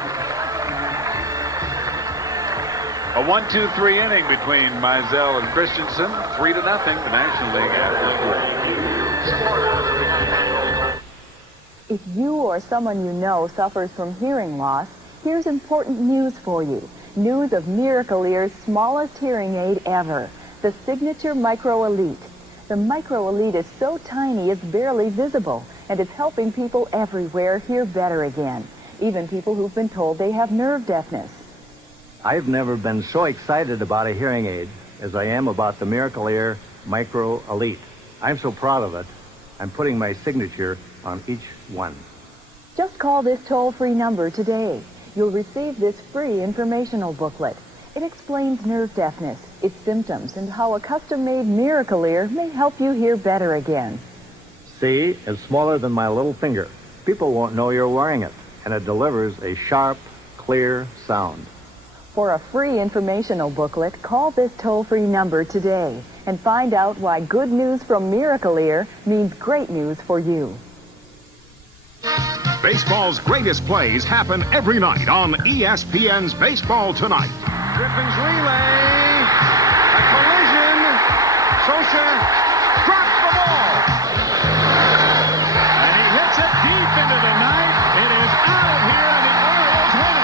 A 1-2-3 inning between Mizell and Christensen. 3-0, the National League after 4. If you or someone you know suffers from hearing loss, here's important news for you. News of Miracle Ear's smallest hearing aid ever, the Signature Micro Elite. The Micro Elite is so tiny it's barely visible, and it's helping people everywhere hear better again, even people who've been told they have nerve deafness. I've never been so excited about a hearing aid as I am about the Miracle Ear Micro Elite. I'm so proud of it, I'm putting my signature on each one. Just call this toll-free number today. You'll receive this free informational booklet. It explains nerve deafness, its symptoms, and how a custom-made Miracle Ear may help you hear better again. See, it's smaller than my little finger. People won't know you're wearing it, and it delivers a sharp, clear sound. For a free informational booklet, call this toll-free number today and find out why good news from Miracle Ear means great news for you. Baseball's greatest plays happen every night on ESPN's Baseball Tonight. Griffin's relay. A collision. Sosa drops the ball. And he hits it deep into the night. It is out of here, and the Orioles win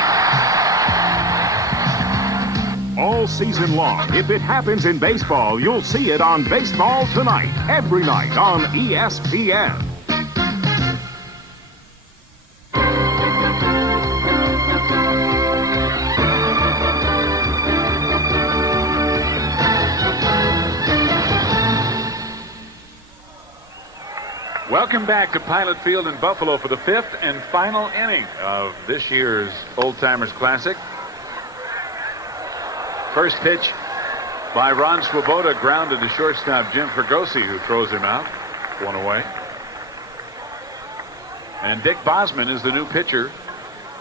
it. All season long, if it happens in baseball, you'll see it on Baseball Tonight, every night on ESPN. Welcome back to Pilot Field in Buffalo for the 5th and final inning of this year's Old Timers Classic. First pitch by Ron Swoboda, grounded to shortstop Jim Fregosi, who throws him out. 1 away. And Dick Bosman is the new pitcher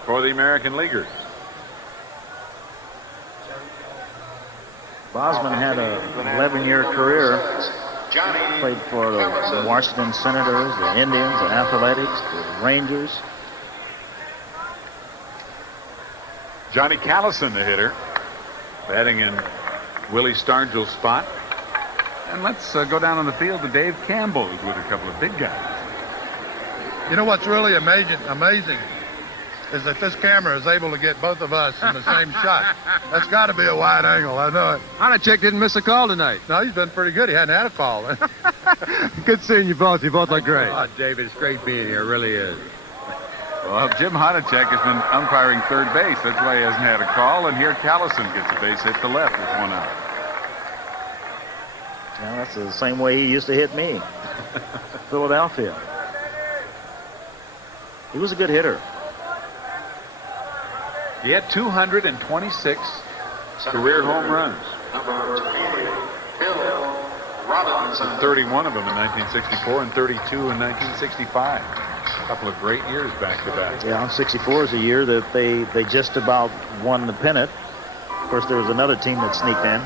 for the American Leaguers. Bosman had an 11-year career. Played for the Washington Senators, the Indians, the Athletics, the Rangers. Johnny Callison, the hitter, batting in Willie Stargell's spot. And let's go down on the field to Dave Campbell, who's with a couple of big guys. You know what's really amazing is that this camera is able to get both of us in the same shot. That's got to be a wide angle, I know it. Honachek didn't miss a call tonight. No, he's been pretty good. He hadn't had a call. Good seeing you both. You both look great. Oh, David, it's great being here. It really is. Well, Jim Honachek has been umpiring third base. That's why he hasn't had a call. And here Callison gets a base hit to left with 1 out. Well, that's the same way he used to hit me. Philadelphia. He was a good hitter. He had 226 career home runs. Number 28, Bill Robinson. 31 of them in 1964 and 32 in 1965. A couple of great years back to back. Yeah, 64 is a year that they just about won the pennant. Of course, there was another team that sneaked in.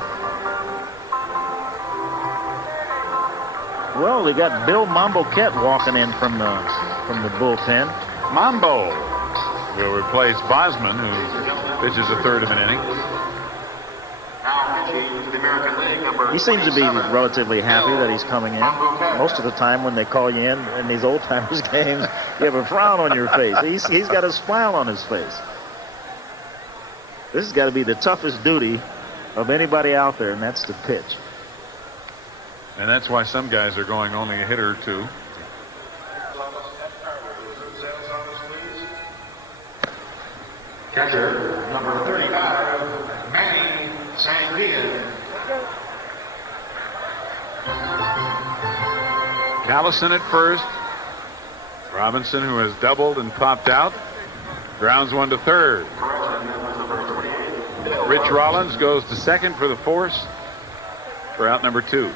Well, they got Bill Mambo Kett walking in from the bullpen. Mambo will replace Bosman, who pitches a third of an inning. Now pitching to the American League, number He seems to be relatively happy that he's coming in. Most of the time when they call you in these old timers games, you have a frown on your face. He's got a smile on his face. This has got to be the toughest duty of anybody out there, and that's to pitch. And that's why some guys are going only a hitter or two. catcher, number 35, Manny Sanguillen. Callison at first. Robinson, who has doubled and popped out, grounds 1 to third. Rich Rollins goes to second for the force for out number 2.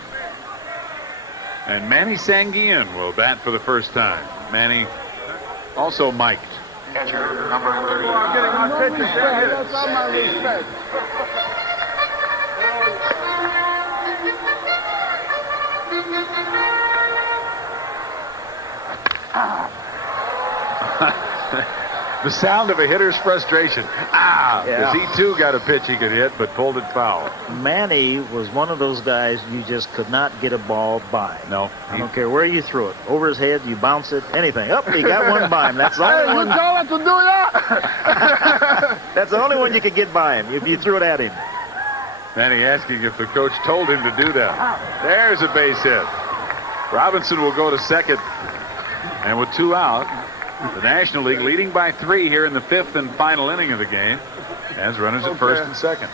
And Manny Sanguillen will bat for the first time. Manny also mic'd. Catcher, number 35. I'm getting my pitches straight. That's all my respect. The sound of a hitter's frustration. Because Yeah. he too got a pitch he could hit, but pulled it foul. Manny was one of those guys you just could not get a ball by. No. I don't care where you threw it. Over his head, you bounce it, anything. Up, he got one by him. That's the only one. To do that. That's the only one you could get by him if you threw it at him. Manny asking if the coach told him to do that. There's a base hit. Robinson will go to second. And with 2 out, the National League leading by 3 here in the 5th and final inning of the game, as runners at first and second.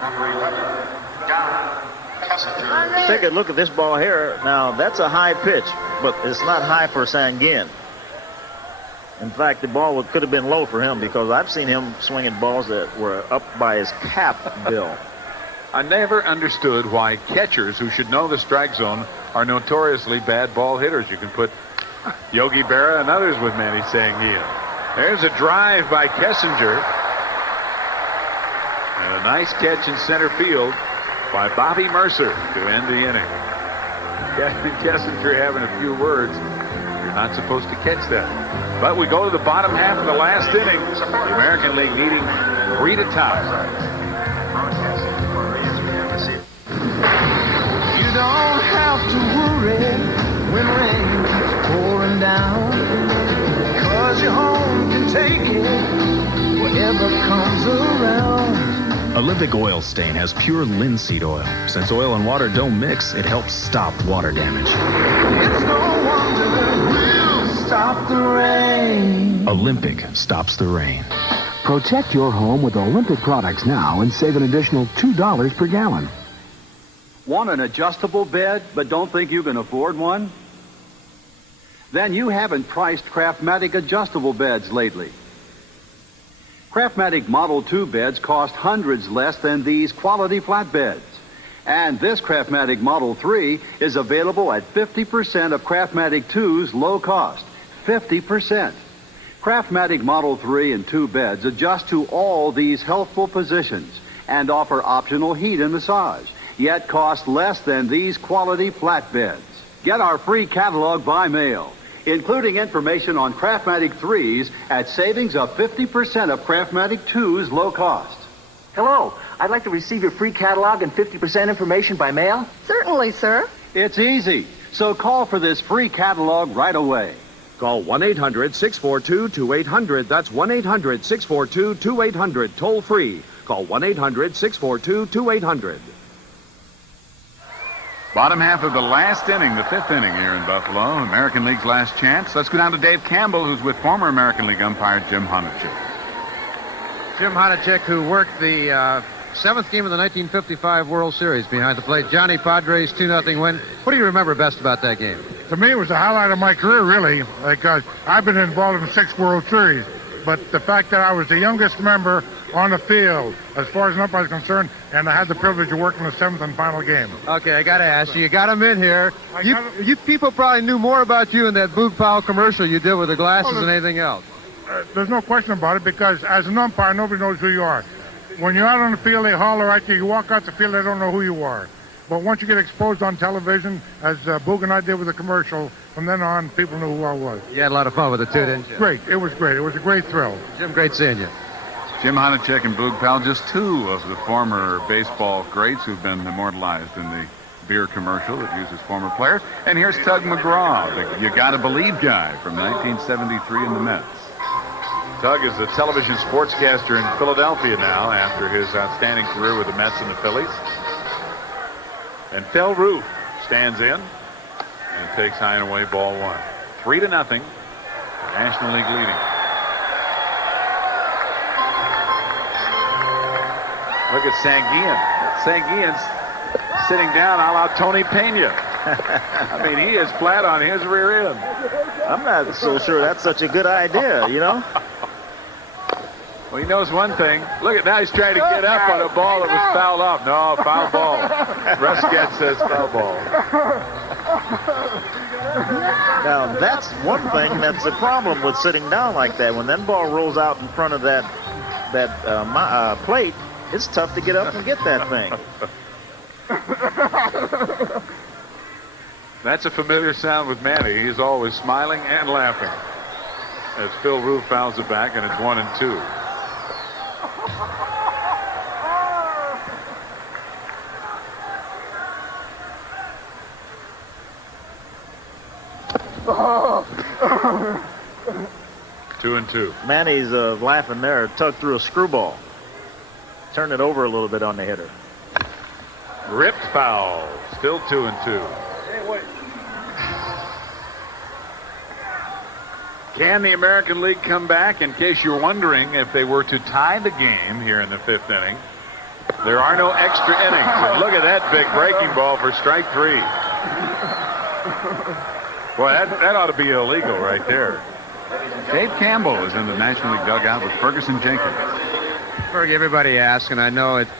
Number 11, Don Kessinger. Take a look at this ball here. Now, that's a high pitch, but it's not high for Sanguillen. In fact, the ball could have been low for him because I've seen him swinging balls that were up by his cap bill. I never understood why catchers who should know the strike zone are notoriously bad ball hitters. You can put Yogi Berra and others with Manny Sanguillen. There's a drive by Kessinger. And a nice catch in center field by Bobby Mercer to end the inning. Kessinger having a few words. You're not supposed to catch that. But we go to the bottom half of the last inning. The American League leading 3 to tie. You don't have to worry when rain's pouring down, 'cause your home can take it whatever comes around. Olympic Oil Stain has pure linseed oil. Since oil and water don't mix, it helps stop water damage. It's no wonder we'll stop the rain. Olympic stops the rain. Protect your home with Olympic products now and save an additional $2 per gallon. Want an adjustable bed, but don't think you can afford one? Then you haven't priced Craftmatic adjustable beds lately. Craftmatic Model 2 beds cost hundreds less than these quality flat beds. And this Craftmatic Model 3 is available at 50% of Craftmatic 2's low cost. 50%. Craftmatic Model 3 and 2 beds adjust to all these healthful positions and offer optional heat and massage, yet cost less than these quality flat beds. Get our free catalog by mail, including information on Craftmatic 3s at savings of 50% of Craftmatic 2's low cost. Hello, I'd like to receive your free catalog and 50% information by mail. Certainly, sir. It's easy, so call for this free catalog right away. Call 1-800-642-2800. That's 1-800-642-2800. Toll free. Call 1-800-642-2800. Bottom half of the last inning, the 5th inning here in Buffalo, American League's last chance. Let's go down to Dave Campbell, who's with former American League umpire Jim Honachek. Jim Honachek, who worked the 7th game of the 1955 World Series behind the plate. Johnny Padres 2-0 win. What do you remember best about that game? To me, it was the highlight of my career, really, because I've been involved in 6 World Series. But the fact that I was the youngest member on the field, as far as an umpire is concerned, and I had the privilege of working the 7th and final game. Okay, I got to ask you. You got him in here. You people probably knew more about you in that Boog Powell commercial you did with the glasses than anything else. There's no question about it, because as an umpire, nobody knows who you are. When you're out on the field, they holler at you. You walk out the field, they don't know who you are. But once you get exposed on television, as Boog and I did with the commercial, from then on, people knew who I was. You had a lot of fun with it, too, didn't you? Great. It was great. It was a great thrill. Jim, great seeing you. Jim Honachek and Boog Powell, just 2 of the former baseball greats who've been immortalized in the beer commercial that uses former players. And here's Tug McGraw, the You Gotta Believe guy from 1973 in the Mets. Tug is a television sportscaster in Philadelphia now after his outstanding career with the Mets and the Phillies. And Phil Roof stands in and takes high and away ball 1. 3-0. National League leading. Look at Sanguillen. Sanguillen's sitting down a la Tony Pena. I mean, he is flat on his rear end. I'm not so sure that's such a good idea, you know? Well, he knows one thing. Look at now, he's trying to get up on a ball that was fouled off. No, foul ball. Rusket says foul ball. Now, that's one thing that's the problem with sitting down like that. When that ball rolls out in front of that plate, it's tough to get up and get that thing. That's a familiar sound with Manny. He's always smiling and laughing as Phil Roof fouls it back, and it's 1-2. Two and two. Manny's laughing there. Tug threw a screwball. Turned it over a little bit on the hitter. Ripped foul. Still 2-2. Can the American League come back? In case you're wondering, if they were to tie the game here in the 5th inning, there are no extra innings. And look at that big breaking ball for strike 3. Boy, that ought to be illegal right there. Dave Campbell is in the National League dugout with Ferguson Jenkins. Fergie, everybody asks, and I know it's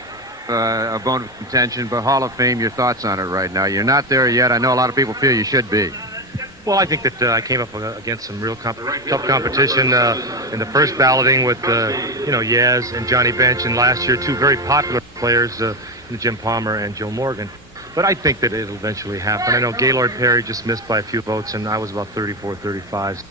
a bone of contention, but Hall of Fame, your thoughts on it right now? You're not there yet. I know a lot of people feel you should be. Well, I think that I came up against some real tough competition in the first balloting with, Yaz and Johnny Bench, and last year 2 very popular players, Jim Palmer and Joe Morgan. But I think that it'll eventually happen. I know Gaylord Perry just missed by a few votes, and I was about 34, 35.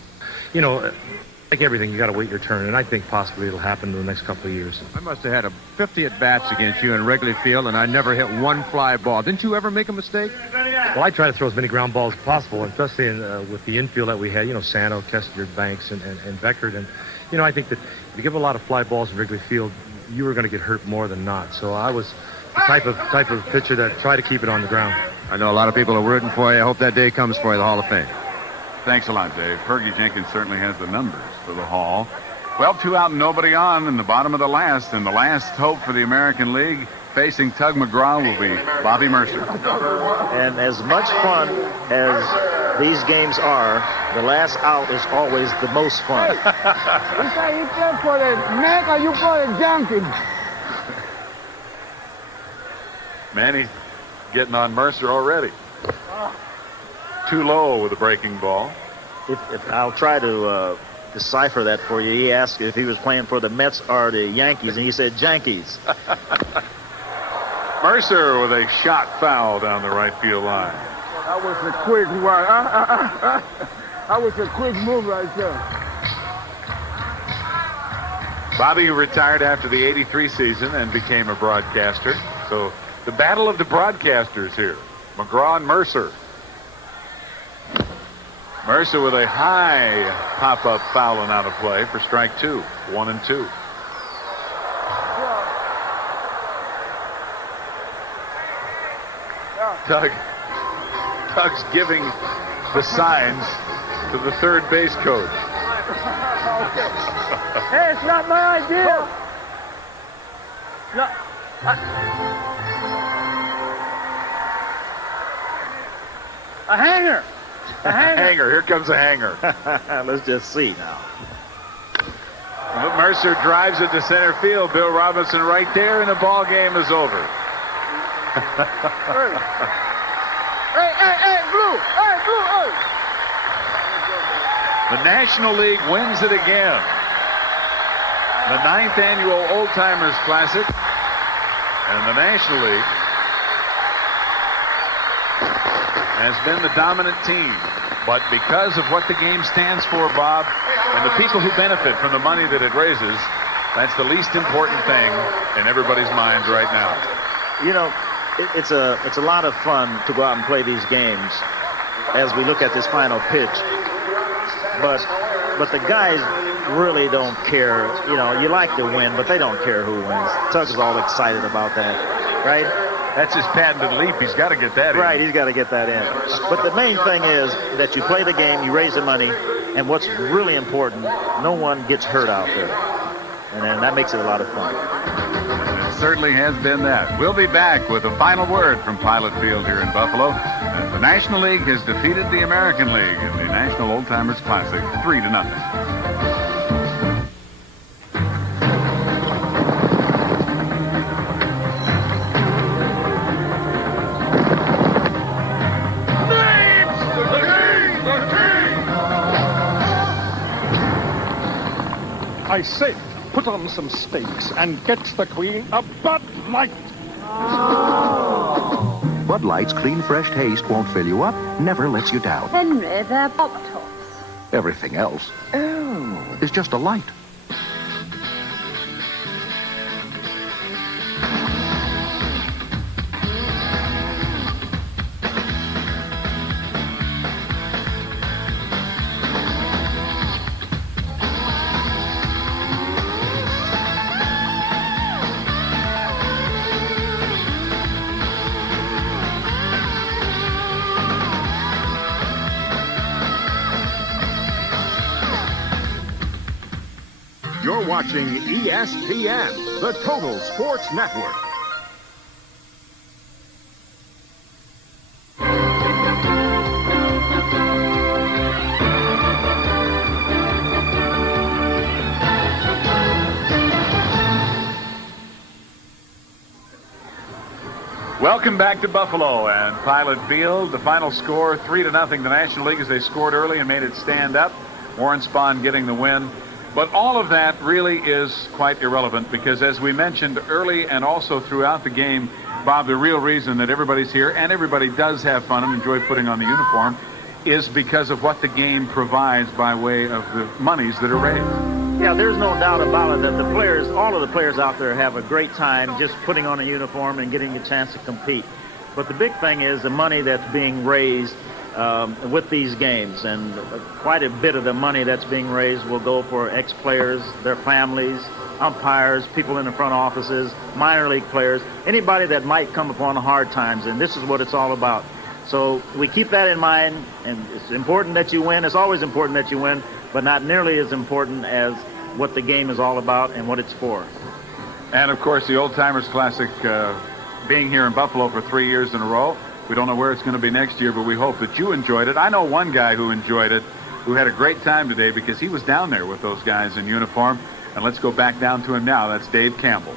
Like everything, you got to wait your turn, and I think possibly it'll happen in the next couple of years. I must have had 50 at-bats against you in Wrigley Field, and I never hit one fly ball. Didn't you ever make a mistake? Well, I try to throw as many ground balls as possible, especially with the infield that we had, Sano, Kessinger, Banks, and Beckert. And, I think that if you give a lot of fly balls in Wrigley Field, you were going to get hurt more than not. So I was the type of pitcher that tried to keep it on the ground. I know a lot of people are rooting for you. I hope that day comes for you, the Hall of Fame. Thanks a lot, Dave. Fergie Jenkins certainly has the numbers for the Hall. Well, 2 out and nobody on in the bottom of the last. And the last hope for the American League facing Tug McGraw will be Bobby Mercer. And as much fun as these games are, the last out is always the most fun. You say you play for the Mets or you for the Yankees? Manny's getting on Mercer already. Too low with a breaking ball. If I'll try to decipher that for you. He asked if he was playing for the Mets or the Yankees, and he said Yankees. Mercer with a shot foul down the right field line. That was a quick one. That was a quick move right there. Bobby retired after the '83 season and became a broadcaster. So the battle of the broadcasters here. McGraw and Mercer. Mercer with a high pop-up foul and out of play for strike 2. 1-2. Tug's giving the signs to the third base coach. Hey, it's not my idea. No. A hanger. A hanger. Here comes a hanger. Let's just see now. But Mercer drives it to center field. Bill Robinson right there, and the ball game is over. Hey, Blue. Hey, Blue. Hey. The National League wins it again. The 9th annual Old Timers Classic. And the National League has been the dominant team. But because of what the game stands for, Bob, and the people who benefit from the money that it raises, that's the least important thing in everybody's minds right now. It's a lot of fun to go out and play these games as we look at this final pitch. But the guys really don't care. You like to win, but they don't care who wins. Tug's all excited about that, right? That's his patented leap. He's got to get that in. Right, he's got to get that in. But the main thing is that you play the game, you raise the money, and what's really important, no one gets hurt out there. And that makes it a lot of fun. It certainly has been that. We'll be back with a final word from Pilot Field here in Buffalo. And the National League has defeated the American League in the National Old Timers Classic 3-0. I say, put on some steaks and get the Queen a Bud Light. Bud Light's clean, fresh taste won't fill you up, never lets you down. Henry, they're pop-tops. Everything else is just a light. You're watching ESPN, the Total Sports Network. Welcome back to Buffalo and Pilot Field. The final score, 3-0. The National League as they scored early and made it stand up. Warren Spahn getting the win. But all of that really is quite irrelevant because, as we mentioned early and also throughout the game, Bob, the real reason that everybody's here and everybody does have fun and enjoy putting on the uniform is because of what the game provides by way of the monies that are raised. Yeah, there's no doubt about it that the players, all of the players out there have a great time just putting on a uniform and getting a chance to compete. But the big thing is the money that's being raised with these games, and quite a bit of the money that's being raised will go for ex-players, their families, umpires, people in the front offices, minor league players, anybody that might come upon hard times, and this is what it's all about. So we keep that in mind, and it's important that you win. It's always important that you win, but not nearly as important as what the game is all about and what it's for. And, of course, the Old Timers Classic being here in Buffalo for 3 years in a row. We don't know where it's going to be next year, but we hope that you enjoyed it. I know one guy who enjoyed it, who had a great time today because he was down there with those guys in uniform. And let's go back down to him now. That's Dave Campbell.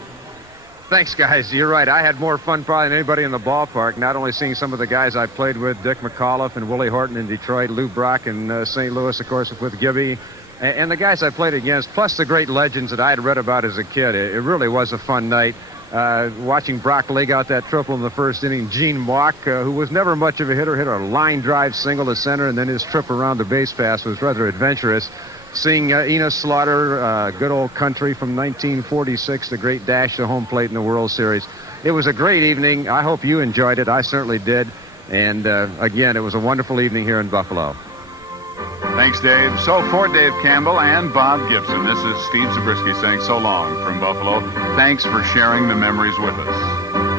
Thanks, guys. You're right. I had more fun probably than anybody in the ballpark, not only seeing some of the guys I played with, Dick McAuliffe and Willie Horton in Detroit, Lou Brock in St. Louis, of course, with Gibby, and the guys I played against, plus the great legends that I had read about as a kid. It really was a fun night. Watching Brock leg out that triple in the first inning, Gene Mauch, who was never much of a hitter, hit a line drive single to center, and then his trip around the base pass was rather adventurous. Seeing Enos Slaughter, good old country from 1946, the great dash to home plate in the World Series. It was a great evening. I hope you enjoyed it. I certainly did. And again, it was a wonderful evening here in Buffalo. Thanks, Dave. So for Dave Campbell and Bob Gibson, this is Steve Zabriskie saying so long from Buffalo. Thanks for sharing the memories with us.